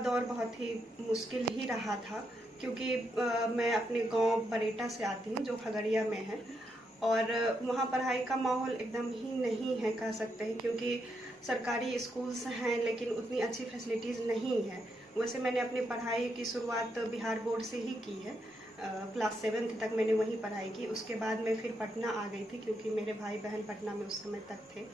दौर बहुत ही मुश्किल ही रहा था, क्योंकि मैं अपने गांव बरेटा से आती हूँ जो खगड़िया में है, और वहाँ पढ़ाई का माहौल एकदम ही नहीं है कह सकते हैं, क्योंकि सरकारी स्कूल्स हैं लेकिन उतनी अच्छी फैसिलिटीज़ नहीं है। वैसे मैंने अपनी पढ़ाई की शुरुआत बिहार बोर्ड से ही की है। क्लास 7th तक मैंने वहीं पढ़ाई की। उसके बाद मैं फिर पटना आ गई थी, क्योंकि मेरे भाई बहन पटना में उस समय तक थे।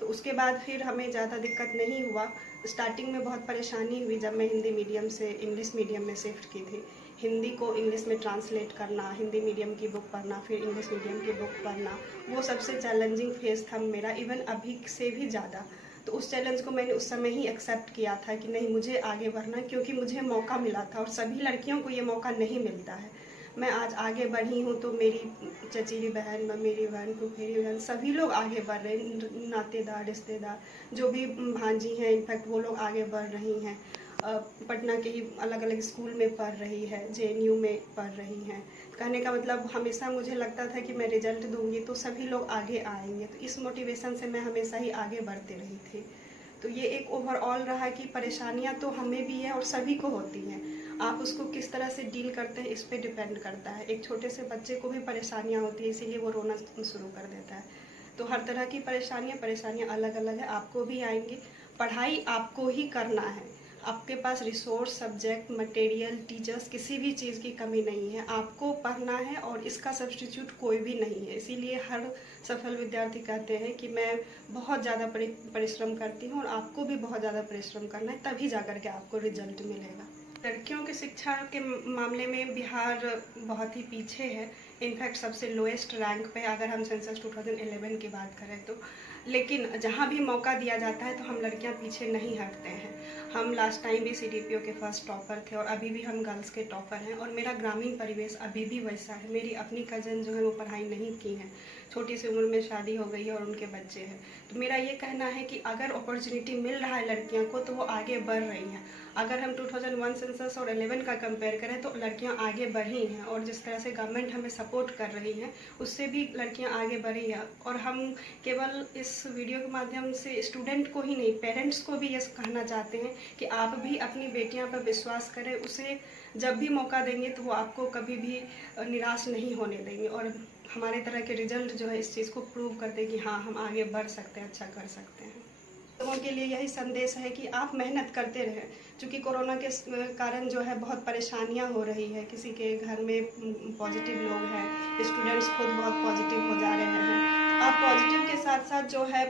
तो उसके बाद फिर हमें ज़्यादा दिक्कत नहीं हुआ। स्टार्टिंग में बहुत परेशानी हुई जब मैं हिंदी मीडियम से इंग्लिश मीडियम में शिफ्ट की थी। हिंदी को इंग्लिश में ट्रांसलेट करना, हिंदी मीडियम की बुक पढ़ना, फिर इंग्लिश मीडियम की बुक पढ़ना, वो सबसे चैलेंजिंग फेज़ था मेरा, इवन अभी से भी ज़्यादा। तो उस चैलेंज को मैंने उस समय ही एक्सेप्ट किया था कि नहीं, मुझे आगे बढ़ना, क्योंकि मुझे मौका मिला था और सभी लड़कियों को ये मौका नहीं मिलता है। मैं आज आगे बढ़ी हूँ तो मेरी चचेरी बहन, मेरी बहन, फुफेरी बहन, सभी लोग आगे बढ़ रहे हैं, नातेदार, रिश्तेदार, जो भी भांजी हैं, इनफैक्ट वो लोग आगे बढ़ रही हैं। पटना के ही अलग अलग स्कूल में पढ़ रही है, JNU में पढ़ रही हैं। कहने का मतलब हमेशा मुझे लगता था कि मैं रिजल्ट दूंगी तो सभी लोग आगे आएंगे, तो इस मोटिवेशन से मैं हमेशा ही आगे बढ़ती रही थी। तो ये एक ओवरऑल रहा कि परेशानियां तो हमें भी है और सभी को होती हैं। आप उसको किस तरह से डील करते हैं इस पे डिपेंड करता है। एक छोटे से बच्चे को भी परेशानियां होती है, इसीलिए वो रोना शुरू कर देता है। तो हर तरह की परेशानियां अलग अलग है, आपको भी आएंगी। पढ़ाई आपको ही करना है, आपके पास रिसोर्स, सब्जेक्ट, मटेरियल, टीचर्स, किसी भी चीज़ की कमी नहीं है। आपको पढ़ना है और इसका सब्स्टिट्यूट कोई भी नहीं है। इसीलिए हर सफल विद्यार्थी कहते हैं कि मैं बहुत ज़्यादा परिश्रम करती हूँ, और आपको भी बहुत ज़्यादा परिश्रम करना है, तभी जाकर के आपको रिजल्ट मिलेगा। लड़कियों की शिक्षा के मामले में बिहार बहुत ही पीछे है, इनफैक्ट सबसे लोएस्ट रैंक पे अगर हम सेंसस 2011 की बात करें तो। लेकिन जहाँ भी मौका दिया जाता है तो हम लड़कियाँ पीछे नहीं हटते हैं। हम लास्ट टाइम भी CDPO के फर्स्ट टॉपर थे, और अभी भी हम गर्ल्स के टॉपर हैं, और मेरा ग्रामीण परिवेश अभी भी वैसा है। मेरी अपनी कज़न जो है वो पढ़ाई नहीं की हैं, छोटी सी उम्र में शादी हो गई है और उनके बच्चे हैं। तो मेरा ये कहना है कि अगर अपॉर्चुनिटी मिल रहा है लड़कियों को तो वो आगे बढ़ रही हैं। अगर हम 2001 सेंसस और 11 का कंपेयर करें तो लड़कियां आगे बढ़ी हैं, और जिस तरह से गवर्नमेंट हमें सपोर्ट कर रही है उससे भी लड़कियां आगे बढ़ी हैं। और हम केवल इस वीडियो के माध्यम से स्टूडेंट को ही नहीं, पेरेंट्स को भी ये कहना चाहते हैं कि आप भी अपनी बेटियां पर विश्वास करें। उसे जब भी मौका देंगे तो वो आपको कभी भी निराश नहीं होने देंगे, और हमारे तरह के रिजल्ट जो है इस चीज़ को प्रूव करते हैं कि हाँ, हम आगे बढ़ सकते हैं, अच्छा कर सकते हैं। लोगों के लिए यही संदेश है कि आप मेहनत करते रहें, क्योंकि कोरोना के कारण जो है बहुत परेशानियां हो रही है। किसी के घर में पॉजिटिव लोग हैं, स्टूडेंट्स खुद बहुत पॉजिटिव हो जा रहे हैं। आप पॉजिटिव के साथ साथ जो है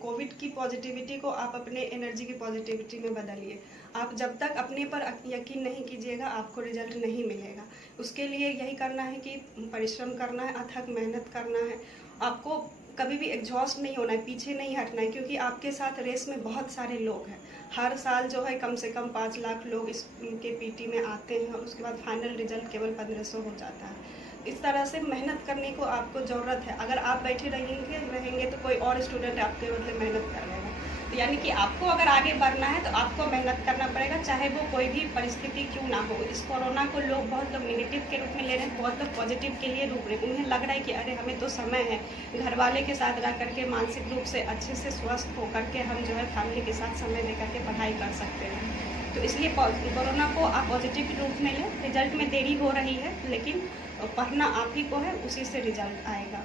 कोविड की पॉजिटिविटी को आप अपने एनर्जी की पॉजिटिविटी में बदलिए। आप जब तक अपने पर यकीन नहीं कीजिएगा आपको रिजल्ट नहीं मिलेगा। उसके लिए यही करना है कि परिश्रम करना है, अथक मेहनत करना है। आपको कभी भी एग्जॉस्ट नहीं होना है, पीछे नहीं हटना है, क्योंकि आपके साथ रेस में बहुत सारे लोग हैं। हर साल जो है कम से कम 5 लाख लोग इसके PT में आते हैं, और उसके बाद फाइनल रिजल्ट केवल 1500 हो जाता है। इस तरह से मेहनत करने को आपको ज़रूरत है। अगर आप बैठे रहेंगे तो कोई और स्टूडेंट आपके बदले मेहनत कर लेगा। यानी कि आपको अगर आगे बढ़ना है तो आपको मेहनत करना पड़ेगा, चाहे वो कोई भी परिस्थिति क्यों ना हो। इस कोरोना को बहुत लोग नेगेटिव के रूप में ले रहे हैं, बहुत लोग पॉजिटिव के लिए रूप में, उन्हें लग रहा है कि अरे हमें तो समय है, घर वाले के साथ रह करके मानसिक रूप से अच्छे से स्वस्थ होकर के हम जो है फैमिली के साथ समय दे करके पढ़ाई कर सकते हैं। तो इसलिए कोरोना को आप पॉजिटिव रूप में लें। रिजल्ट में देरी हो रही है, लेकिन पढ़ना आप ही को है, उसी से रिजल्ट आएगा।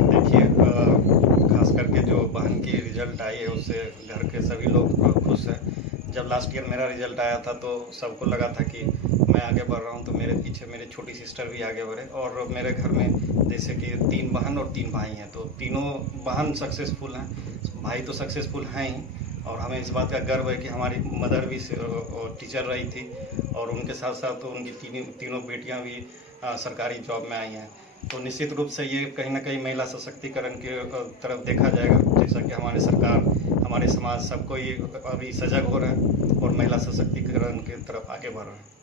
देखिए, खास करके जो बहन की रिजल्ट आई है उससे घर के सभी लोग खुश हैं। जब लास्ट ईयर मेरा रिजल्ट आया था तो सबको लगा था कि मैं आगे बढ़ रहा हूं, तो मेरे पीछे मेरे छोटी सिस्टर भी आगे बढ़े। और मेरे घर में जैसे कि 3 बहन और 3 भाई हैं, तो तीनों बहन सक्सेसफुल हैं, भाई तो सक्सेसफुल हैं ही। और हमें इस बात का गर्व है कि हमारी मदर भी टीचर रही थी और उनके साथ साथ तो उनकी तीनों बेटियां भी सरकारी जॉब में आई हैं। तो निश्चित रूप से ये कहीं ना कहीं महिला सशक्तिकरण के तरफ देखा जाएगा, जैसा कि हमारे सरकार, हमारे समाज सबको ये अभी सजग हो रहा है और महिला सशक्तिकरण की तरफ आगे बढ़ रहे हैं।